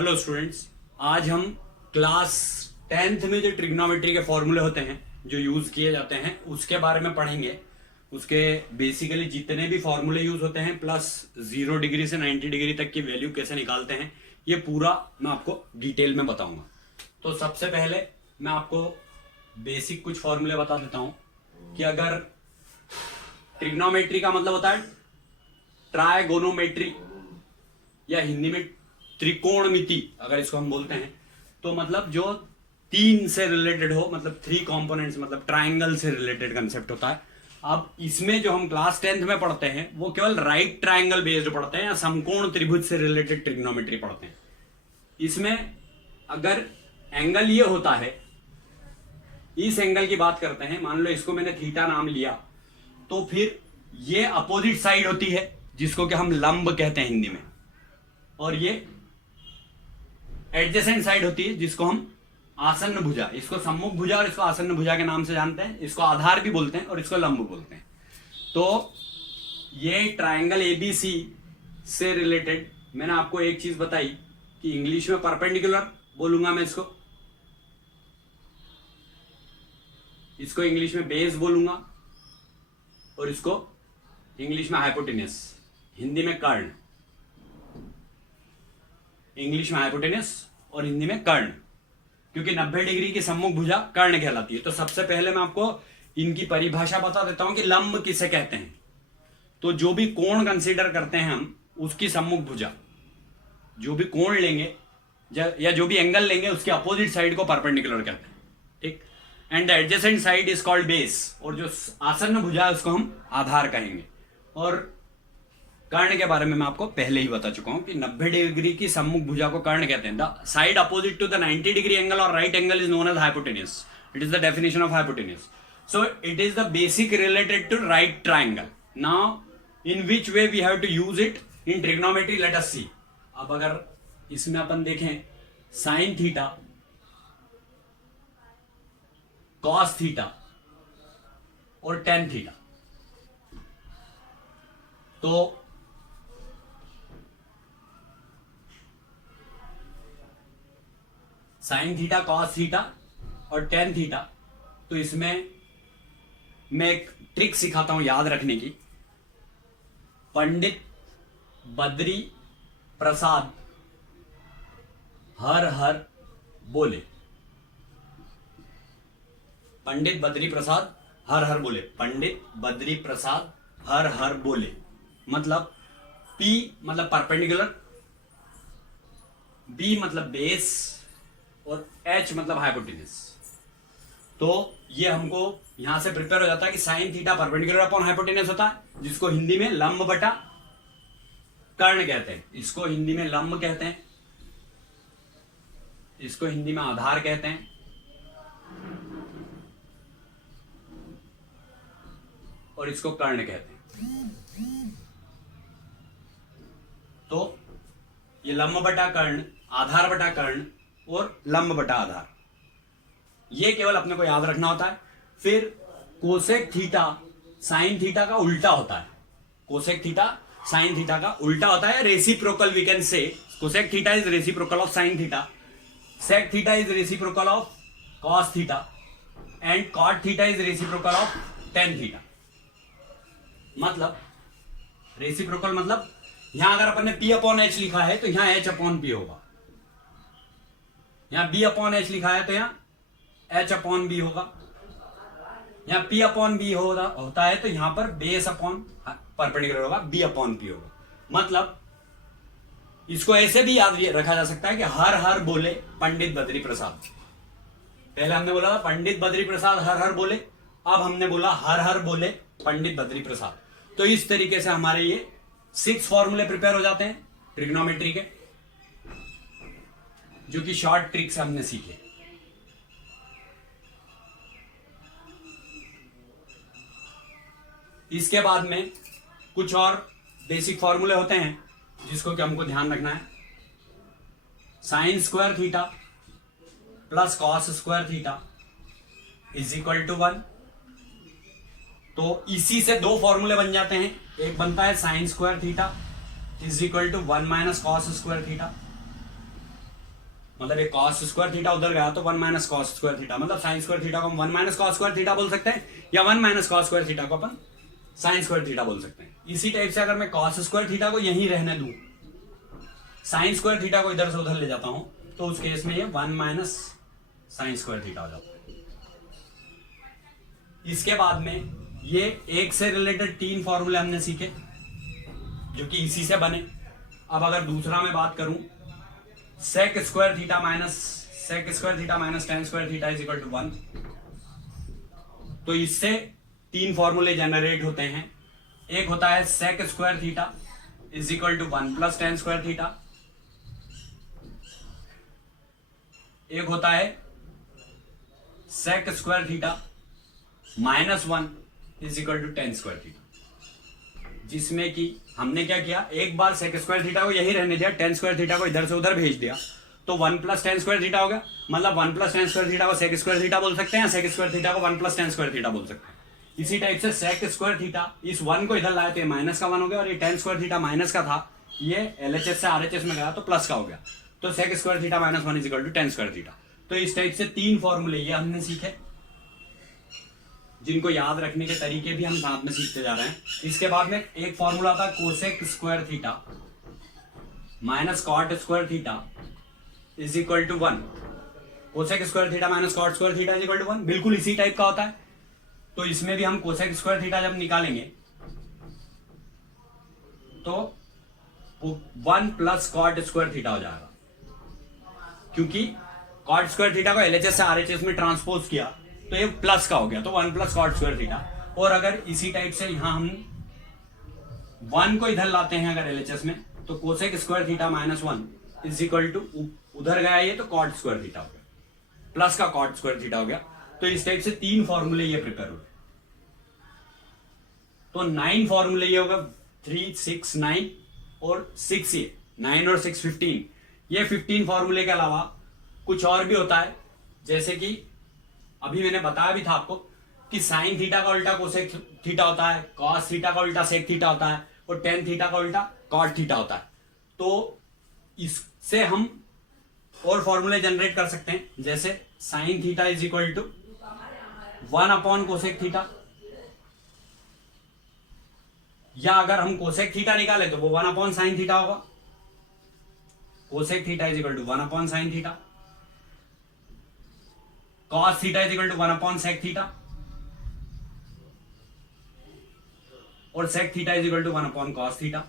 Hello students, आज हम class 10th में जो ट्रिग्नोमेट्री के फॉर्मूले होते हैं जो यूज किए जाते हैं उसके बारे में पढ़ेंगे। उसके बेसिकली जितने भी फॉर्मूले यूज होते हैं प्लस 0 डिग्री से 90 डिग्री तक की वैल्यू कैसे निकालते हैं ये पूरा मैं आपको डिटेल में बताऊंगा। तो सबसे पहले मैं आपको बेसिक कुछ फॉर्मूले बता देता हूं कि अगर ट्रिग्नोमेट्री का मतलब होता है ट्राइगोनोमेट्री या हिंदी में त्रिकोणमिति अगर इसको हम बोलते हैं तो मतलब जो तीन से रिलेटेड हो, मतलब 3 कंपोनेंट्स, मतलब ट्राइंगल से रिलेटेड कंसेप्ट होता है। अब इसमें जो हम क्लास 10th में पढ़ते हैं वो केवल राइट ट्राइंगल बेस्ड पढ़ते हैं या समकोण त्रिभुज से रिलेटेड ट्रिग्नोमेट्री पढ़ते हैं। इसमें अगर एंगल ये होता है, इस एंगल की बात करते हैं, मान लो इसको मैंने थीटा नाम लिया, तो फिर ये अपोजिट साइड होती है जिसको कि हम लंब कहते हैं हिंदी में, और ये एडजेसेंट साइड होती है जिसको हम आसन्न भुजा, इसको सम्मुख भुजा और इसको आसन्न भुजा के नाम से जानते हैं। इसको आधार भी बोलते हैं और इसको लंब बोलते हैं। तो ये ट्राइंगल एबीसी से रिलेटेड मैंने आपको एक चीज बताई कि इंग्लिश में परपेंडिकुलर बोलूंगा मैं इसको इंग्लिश में बेस बोलूंगा और इसको इंग्लिश में हाइपोटेनस, हिंदी में कर्ण। इंग्लिश में हाइपोटेनस और हिंदी में कर्ण, क्योंकि 90 डिग्री की सम्मुख भुजा कर्ण कहलाती है। तो सबसे पहले मैं आपको इनकी परिभाषा बता देता हूं कि लंब किसे कहते हैं। तो जो भी कोण कंसीडर करते हैं हम, उसकी सम्मुख भुजा, जो भी कोण लेंगे या जो भी एंगल लेंगे उसके अपोजिट साइड को परपेंडिकुलर कहते हैं, ठीक। And the adjacent side is called base, और जो आसन्न भुजा है उसको हम आधार कहेंगे। और कर्ण के बारे में मैं आपको पहले ही बता चुका हूं कि 90 डिग्री की सम्मुख भुजा को कर्ण कहते हैं। The side opposite to the 90 degree angle और right angle is known as hypotenuse. It is the definition of hypotenuse. So it is the basic related to right triangle. Now in which way we have to use it in trigonometry, let us see. अब अगर इसमें अपन देखें sine theta, cos theta और tan theta, तो sine theta, cos theta और tan theta, तो इसमें मैं एक ट्रिक सिखाता हूं याद रखने की। पंडित बद्री प्रसाद हर हर बोले, पंडित बद्री प्रसाद हर हर बोले, पंडित बद्री प्रसाद हर हर बोले, मतलब P मतलब परपेंडिकुलर, B मतलब बेस और H मतलब हाइपोटेनस। तो ये हमको यहां से प्रिपेयर हो जाता है कि sine theta perpendicular upon hypotenuse होता है, जिसको हिंदी में लंब बटा कर्ण कहते हैं। इसको हिंदी में लंब कहते हैं, इसको हिंदी में आधार कहते हैं, और इसको कर्ण कहते हैं। तो ये लंब बटा कर्ण, आधार बटा कर्ण और लंब बटा आधार, ये केवल अपने को याद रखना होता है। फिर कोसेक थीटा साइन थीटा का उल्टा होता है। कोसेक थीटा साइन थीटा का उल्टा होता है, reciprocal we can say. Cosec theta is reciprocal of sine theta, sec theta is reciprocal of cos theta and cot theta is reciprocal of tan theta. मतलब reciprocal मतलब यहां अगर अपन ने P upon H लिखा है तो यहां H अपॉन P होगा, यहां B अपॉन H लिखा है तो यहां H अपॉन B होगा, यहां P अपॉन B होता है तो यहां पर बेस अपॉन परपेंडिकुलर होगा, B अपॉन P होगा। मतलब इसको ऐसे भी याद रखा जा सकता है कि हर हर बोले पंडित बद्री प्रसाद। पहले हमने बोला था पंडित बद्री प्रसाद हर हर बोले, अब हमने बोला हर हर बोले पंडित बद्री प्रसाद। तो इस तरीके से हमारे ये 6 फॉर्मूले प्रिपेयर हो जाते हैं ट्रिग्नोमेट्री के, जो कि शॉर्ट ट्रिक्स हमने सीखे। इसके बाद में कुछ और बेसिक फॉर्मूले होते हैं जिसको कि हमको ध्यान रखना है। Sine square theta plus cos square theta is equal to 1। तो इसी से 2 फॉर्मूले बन जाते हैं। एक बनता है sine square theta is equal to 1 minus cos square theta, मतलब ये cos स्क्वायर थीटा उधर गया तो 1 माइनस कॉस स्क्वायर थीटा, मतलब साइन स्क्वायर थीटा को हम 1 माइनस कॉस स्क्वायर थीटा बोल सकते हैं या 1 माइनस कॉस स्क्वायर थीटा को अपन साइन स्क्वायर थीटा बोल सकते हैं। इसी टाइप से अगर मैं कॉस स्क्वायर थीटा को यहीं रहने दूं, साइन स्क्वायर थीटा को इधर से उधर ले जाता हूं, तो उस केस में ये 1 माइनस साइन स्क्वायर थीटा हो जाता है। इसके बाद में ये एक से रिलेटेड 3 फॉर्मूले हमने सीखे जो कि इसी से बने। अब अगर दूसरा मैं बात करूं, sec square theta minus tan square theta is equal to 1, तो इससे 3 फॉर्मूले जनरेट होते हैं। एक होता है sec square theta is equal to 1 plus tan square theta, एक होता है sec square theta minus 1 is equal to tan square theta, जिसमें कि हमने क्या किया, एक बार सेक स्क्वायर थीटा को यही रहने दिया, टेन स्क्वायर थीटा को इधर से उधर भेज दिया, तो 1 प्लस टेन स्क्वायर थीटा हो गया। मतलब 1 प्लस टेन स्क्वायर थीटा को सेक स्क्वायर थीटा बोल सकते हैं, सेक स्क्वायर थीटा को 1 प्लस टेन स्क्वायर थीटा बोल सकते हैं। इसी टाइप से सेक स्क्वायर थीटा, इस 1 को इधर लाए तो ये माइनस का 1 हो गया, और ये टेन स्क्वायर थीटा माइनस का था, ये एलएचएस से आरएचएस में गया तो प्लस का हो गया, तो sec square theta minus 1 is equal to tan square theta. तो इस टाइप से 3 फॉर्मूले ये हमने सीखे, जिनको याद रखने के तरीके भी हम साथ में सीखते जा रहे हैं। इसके बाद में एक फॉर्मूला था cosec square theta minus cot square theta is equal to 1। Cosec square theta minus cot square theta is equal to 1 बिल्कुल इसी टाइप का होता है। तो इसमें भी हम कोसेक स्क्वायर थीटा जब निकालेंगे तो 1 प्लस कॉट स्क्वायर थीटा हो जाएगा, क्योंकि कॉट स्क्वायर थीटा को एलएचएस से आरएचएस में ट्रांसपोज किया तो ये प्लस का हो गया, तो 1 प्लस कॉट स्क्वायर थीटा। और अगर इसी टाइप से यहां हम 1 को इधर लाते हैं अगर एलएचएस में, तो cosec square theta minus 1 is equal to, उधर गया ये तो कॉट स्क्वायर थीटा हो गया, प्लस का कॉट स्क्वायर थीटा हो गया। तो इस टाइप से 3 फॉर्मूले ये प्रिपेयर हुए, तो 9 फॉर्मूले ये होगा, 3, 6, 9 और 6, ये 9 और 6 15। ये 15 फॉर्मूले के अलावा कुछ और भी होता है, जैसे कि अभी मैंने बताया भी था आपको कि साइन थीटा का उल्टा कोसेक थीटा होता है, कॉस थीटा का उल्टा सेक थीटा होता है, और टेन थीटा का उल्टा कॉट थीटा होता है। तो इससे हम और फॉर्मूले जनरेट कर सकते हैं, जैसे sine theta is equal to 1 upon cosec theta, या अगर हम कोसेक थीटा निकाले तो वो 1 अपॉन साइन थीटा होगा। Cosec theta is equal to 1 upon sine theta, cos theta is equal to 1 upon sec theta, और sec theta is equal to 1 upon cos theta.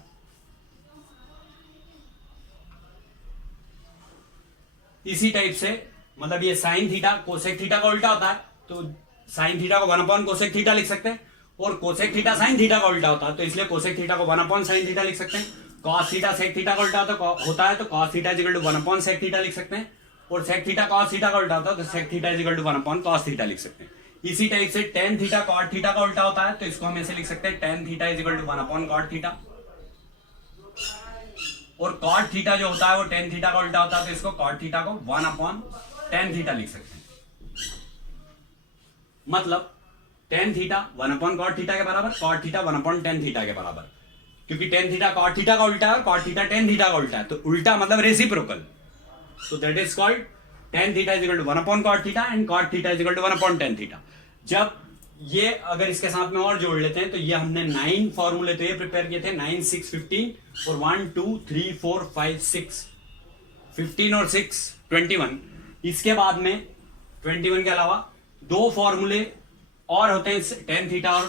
इसी type से मतलब ये साइन थीटा कोसेक थीटा का उल्टा होता है, तो साइन थीटा को 1 अपॉन कोसेक थीटा लिख सकते हैं, और कोसेक थीटा साइन थीटा का उल्टा होता है, तो इसलिए कोसेक थीटा को 1 अपॉन साइन थीटा लिख सकते हैं। कॉस थीटा सेक थीटा का उल्टा होता है, तो cos theta is equal to 1 upon sec theta लिख सकते हैं, और सेक थीटा कॉस थीटा का उल्टा होता है, तो sec theta is equal to 1 upon cos theta लिख सकते हैं। इसी टाइप से टेन थीटा कॉट थीटा का उल्टा होता है, तो इसको हम ऐसे लिख सकते हैं, tan theta is equal to 1 upon cot theta, और कॉट थीटा जो होता है वो टेन थीटा का उल्टा होता है, तो इसको कॉट थीटा को 1 अपॉन टेन थीटा लिख सकते हैं। मतलब tan theta 1 upon cot theta के बराबर, cot theta 1 upon tan theta के बराबर, क्योंकि टेन थीटा कॉट थीटा का उल्टा है और कॉट थीटा टेन थीटा का उल्टा है, तो उल्टा मतलब reciprocal, so that is called tan theta is equal to 1 upon cot theta and cot theta is equal to 1 upon tan theta। जब ये अगर इसके साथ में और जोड़ लेते हैं तो ये हमने 9 फॉर्मूले तो ये प्रिपेयर किए थे, 9, 6, 15 और 1, 2, 3, 4, 5, 6, 15 और 6, 21। इसके बाद में 21 के अलावा 2 फॉर्मूले और होते हैं टेन थीटा और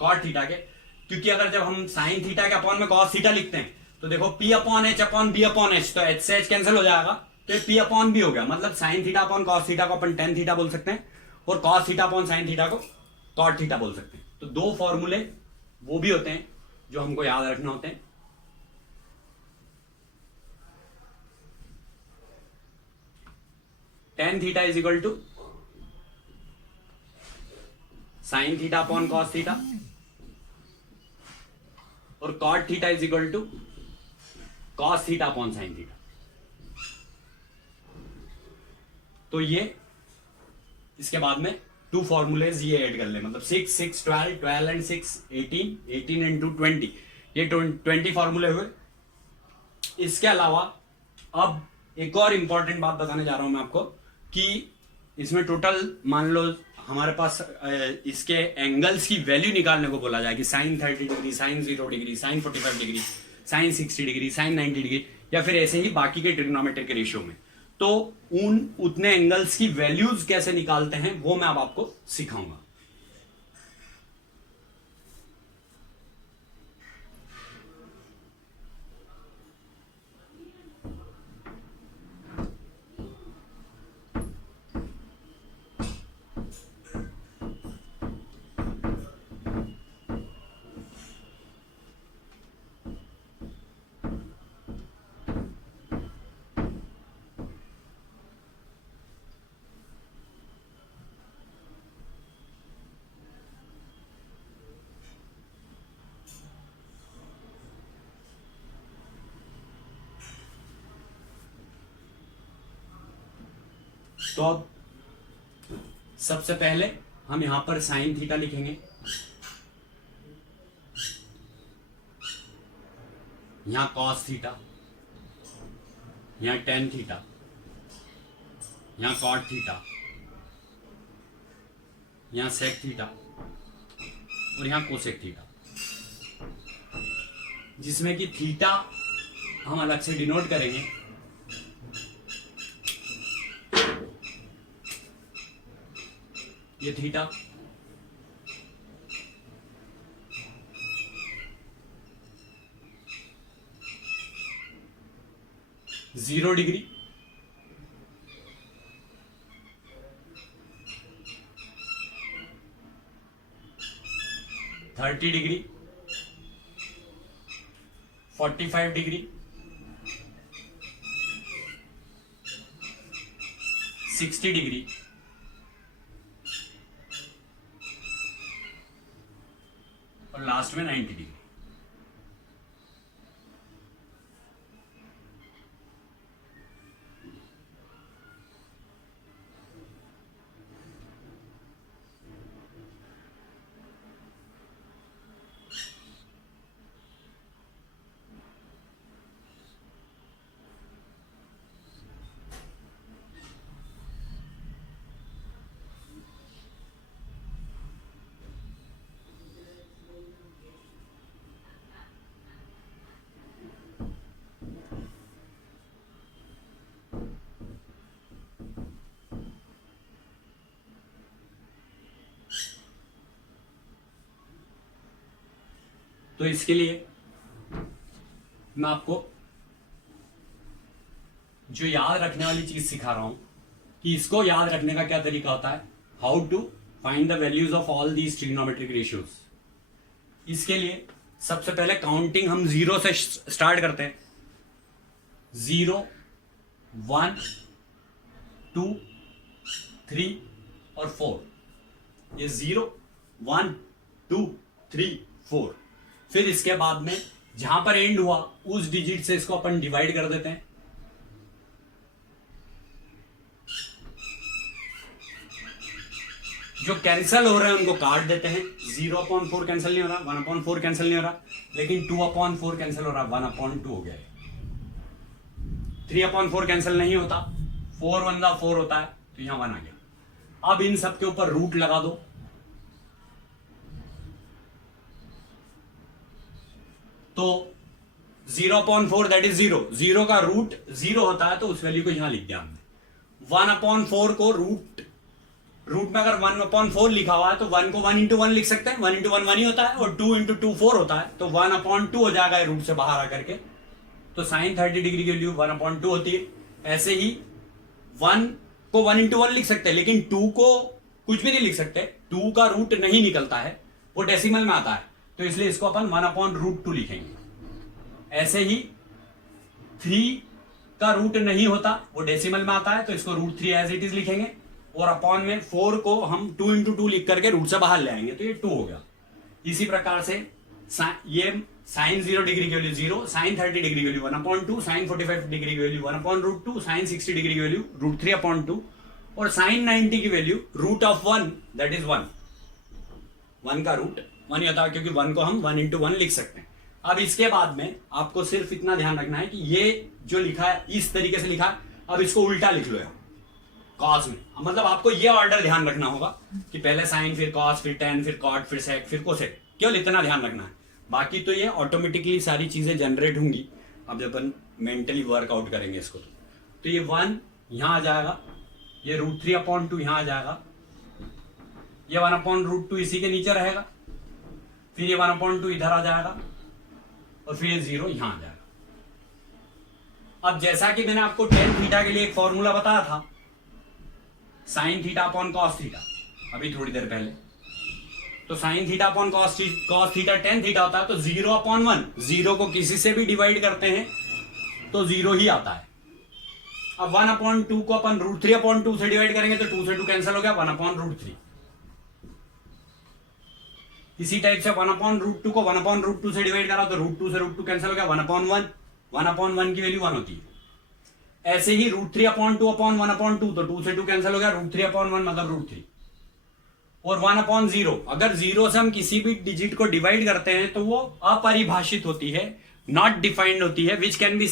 कॉट थीटा के, क्योंकि अगर जब हम साइन थीटा के अपॉन में कॉस थीटा लिखते हैं तो देखो P upon H upon B upon H, तो H से H कैंसिल हो जाएगा, तो ये P अपॉन B हो गया। मतलब sign theta upon cos theta को अपन टेन थीटा बोल सकते हैं, और cos theta upon sine theta को कॉट थीटा बोल सकते हैं। तो 2 फॉर्मूले वो भी होते हैं जो हमको याद रखना होते हैं। Tan theta is equal to sine theta upon cos theta, और cot theta is equal to cos theta upon sine theta. तो ये इसके बाद में 2 फॉर्मूलेज ये ऐड कर ले, मतलब 6, 6, 12, 12 एंड 6, 18, 18 एंड 2, 20, ये 20 फॉर्मूले हुए। इसके अलावा अब एक और इंपॉर्टेंट बात बताने जा रहा हूं मैं आपको कि इसमें टोटल मान लो हमारे पास इसके एंगल्स की वैल्यू निकालने को बोला जाए कि sine 30 degree, sine 0 degree, sine 45 degree, sine 60 degree, sine 90 degree, या फिर ऐसे ही बाकी के ट्रिग्नोमेट्रिक रेशियो में, तो उतने एंगल्स की वैल्यूज कैसे निकालते हैं वो मैं अब आपको सिखाऊंगा। तो अब सबसे पहले हम यहां पर साइन थीटा लिखेंगे, यहां कॉस थीटा, यहां टेन थीटा, यहां कॉट थीटा, यहां सेक थीटा और यहां कोसेक थीटा, जिसमें कि थीटा हम अलग से डिनोट करेंगे। ये theta, zero degree, 30 degree, 45 degree, 60 degree और लास्ट में 90 डिग्री। तो इसके लिए मैं आपको जो याद रखने वाली चीज सिखा रहा हूं कि इसको याद रखने का क्या तरीका होता है, how to find the values of all these trigonometric ratios. इसके लिए सबसे पहले काउंटिंग हम जीरो से स्टार्ट करते हैं। 0, 1, 2, 3 और 4। ये 0, 1, 2, 3, 4। फिर इसके बाद में जहां पर एंड हुआ उस डिजिट से इसको अपन डिवाइड कर देते हैं। जो कैंसल हो रहे हैं उनको काट देते हैं। 0/4 कैंसिल नहीं हो रहा, 1/4 कैंसिल नहीं हो रहा, लेकिन 2/4 कैंसिल हो रहा, 1/2 हो गया है। 3/4 कैंसिल नहीं होता, 4 1 4 होता है, तो यहां 1 आ गया। अब इन सब के ऊपर रूट लगा दो। तो 0/4 दैट इज 0। 0 का रूट 0 होता है, तो उस वैल्यू को यहां लिख दिया हमने। 1/4 को रूट में अगर 1/4 लिखा हुआ है तो 1 को 1 into 1 लिख सकते हैं। 1 into 1 1 ही होता है और 2 into 2 4 होता है, तो 1/2 हो जाएगा रूट से बाहर आकर के। तो साइन 30 डिग्री की वैल्यू 1/2 होती है। ऐसे ही 1 को 1 into 1 लिख सकते हैं, लेकिन 2 को कुछ भी नहीं लिख सकते। 2 का रूट नहीं निकलता है, वो डेसिमल में आता है, तो इसलिए इसको अपन 1/√2 लिखेंगे। ऐसे ही 3 का रूट नहीं होता, वो डेसिमल में आता है, तो इसको √3 एज इट इज लिखेंगे। और अपॉन में 4 को हम 2 into 2 लिख करके रूट से बाहर ले आएंगे, तो ये 2 हो गया। इसी प्रकार से ये साइन 0 डिग्री की वैल्यू 0, साइन 30 डिग्री की वैल्यू 1/2, साइन 45 डिग्री की वैल्यू 1/√2, साइन 60 डिग्री की वैल्यू √3/2 और साइन 90 की वैल्यू √1 दैट इज 1। 1 का रूट 1 ही होता है, क्योंकि 1 को हम 1 into 1 लिख सकते हैं। अब इसके बाद में आपको सिर्फ इतना ध्यान रखना है कि ये जो लिखा है इस तरीके से लिखा है, अब इसको उल्टा लिख लो यार, कॉस में। मतलब आपको ये ऑर्डर ध्यान रखना होगा कि पहले साइन, फिर कॉस, फिर टेन, फिर कॉट, फिर सेक, फिर कोसेक, केवल इतना ध्यान रखना है। बाकी तो ये ऑटोमेटिकली सारी चीजें जनरेट होंगी अब जब अपन मेंटली वर्कआउट करेंगे इसको। तो ये 1 यहां आ जाएगा, ये √3/2 यहां आ जाएगा, ये 1/√2 इसी के नीचे रहेगा, फिर ये 1/2 इधर आ जाएगा, और फिर ये 0 यहां आ जाएगा। अब जैसा कि मैंने आपको tan थीटा के लिए एक फॉर्मूला बताया था, sin θ/cos थीटा, अभी थोड़ी देर पहले, तो sin θ/cos theta tan theta होता है, तो 0/1, 0 को किसी से भी डिवाइड करते हैं तो 0 ही आता है। अब 1/2 को अपन √3/2 से डिवाइड करेंगे तो 2 से 2 कैंसिल हो गया, 1/√3। इसी टाइप से 1/√2 को 1/√2 से डिवाइड करा तो √2 से √2 कैंसिल हो गया, 1/1। 1/1 की वैल्यू 1 होती है। ऐसे ही √3/2/1/2, तो 2 से 2 कैंसिल हो गया, √3/1 मतलब √3। और 1/0, अगर 0 से हम किसी भी डिजिट को डिवाइड करते हैं तो वो अपरिभाषित होती है, नॉट डिफाइंड होती है, which can be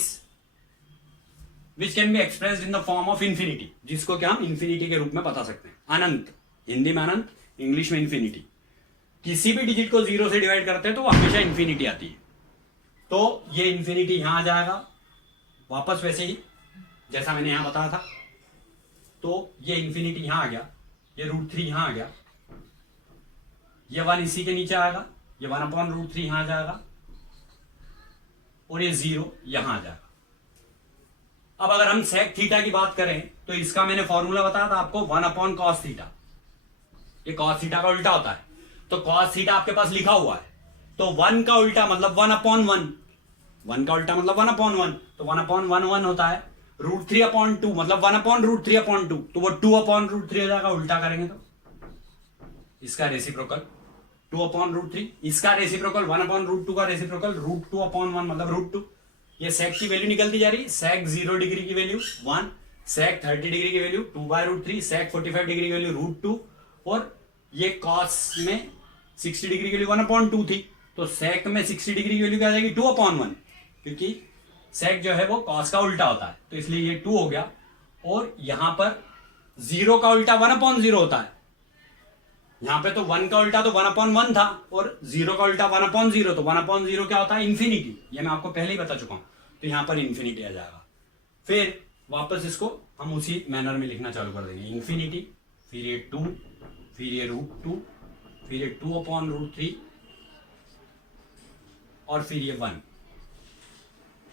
expressed in the form of infinity, जिसको क्या हम इंफिनिटी के रूप में बता सकते हैं। अनंत, हिंदी में अनंत, इंग्लिश में इंफिनिटी। किसी भी डिजिट को 0 से डिवाइड करते हैं तो वो हमेशा इंफिनिटी आती है। तो ये इंफिनिटी यहां आ जाएगा वापस, वैसे ही जैसा मैंने यहां बताया था। तो ये इंफिनिटी यहां आ गया, ये √3 यहां आ गया, ये 1 इसी के नीचे आएगा, ये 1/√3 यहां आ जाएगा, और ये 0 यहां आ जाएगा। अब अगर हम सेक थीटा की बात करें तो इसका मैंने फॉर्मूला बताया था आपको, 1/cos थीटा। ये cos थीटा का उल्टा होता है, तो cos थीटा आपके पास लिखा हुआ है, तो 1 का उल्टा मतलब 1/1, 1 का उल्टा मतलब 1/1, तो 1/1 होता है। √3/2 मतलब 1/√3/2, तो वो 2/√3 हो जाएगा, उल्टा करेंगे तो इसका रेसिप्रोकल 2/√3, इसका रेसिप्रोकल 1/√2 का रेसिप्रोकल √2/1 मतलब √2। ये सेक की वैल्यू निकलती जा रही, सेक 0 डिग्री की वैल्यू 1, सेक 30 डिग्री की वैल्यू 2/√3, सेक 45 डिग्री की वैल्यू √2, और ये कॉस में 60 डिग्री की वैल्यू 1/2 थी, तो सेक में 60 डिग्री की वैल्यू क्या आ जाएगी, 2/1, क्योंकि सेक जो है वो कॉस का उल्टा होता है, तो इसलिए ये 2 हो गया। और यहां पर 0 का उल्टा 1/0 होता है, यहां पे तो 1 का उल्टा तो 1/1 था, और 0 का उल्टा 1/0, तो 1/0 क्या होता है, इंफिनिटी। ये मैं आपको पहले ही बता चुका हूं, तो यहां पर इंफिनिटी आ जाएगा। फिर वापस इसको हम उसी मैनर में लिखना चालू कर देंगे, इंफिनिटी, फिर ये 2, फिर ये √2, फिर ये 2/√3, और फिर ये 1।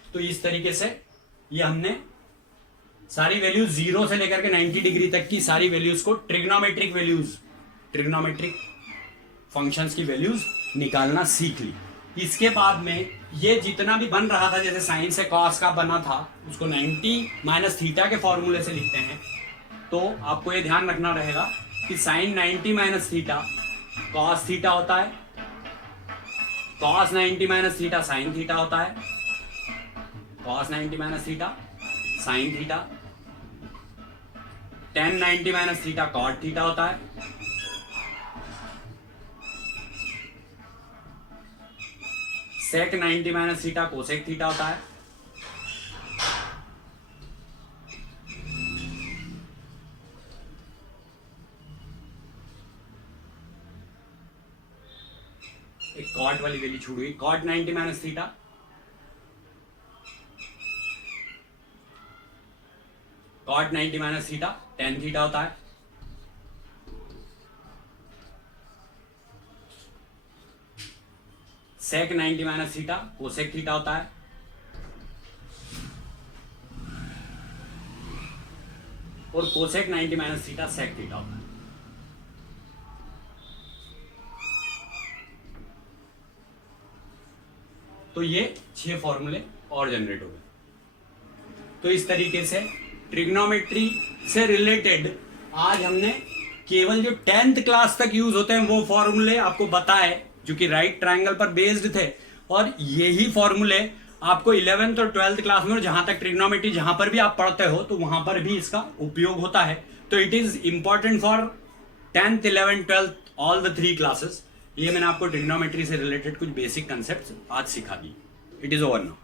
तो इस तरीके से ये हमने सारी वैल्यूज 0 से लेकर के 90 डिग्री तक की सारी वैल्यूज को ट्रिग्नोमेट्रिक फंक्शंस की वैल्यूज निकालना सीख ली। इसके बाद में ये जितना भी बन रहा था, जैसे साइन से कॉस का बना था, उसको 90 - थीटा के फॉर्मूले से लिखते हैं। तो आपको ये ध्यान रखना रहेगा कि साइन 90 - थीटा कॉस थीटा होता है, कॉस 90 - थीटा साइन थीटा होता है, cos 90 - theta sine theta, tan 90 - theta cot theta होता है, सेक 90 - थीटा कोसेक थीटा होता है, एक कॉट वाली वैल्यू छूट गई, cot 90 - theta, cot 90 - theta tan theta होता है, सेक 90 - थीटा कोसेक थीटा होता है, और कोसेक 90 - थीटा सेक थीटा होता है। तो ये 6 फॉर्मूले और जनरेट हो गए। तो इस तरीके से ट्रिग्नोमेट्री से रिलेटेड आज हमने केवल जो 10th क्लास तक यूज होते हैं वो फॉर्मूले आपको बताए, जो कि राइट ट्रायंगल पर बेस्ड थे, और यही फॉर्मूले आपको 11th और 12th क्लास में, और जहां तक ट्रिग्नोमेट्री जहां पर भी आप पढ़ते हो तो वहां पर भी इसका उपयोग होता है। तो it is important for 10th 11th 12th all the 3 classes. ये मैंने आपको ट्रिग्नोमेट्री से रिलेटेड कुछ बेसिक कंसेप्ट आज सिखा दी। It is over now.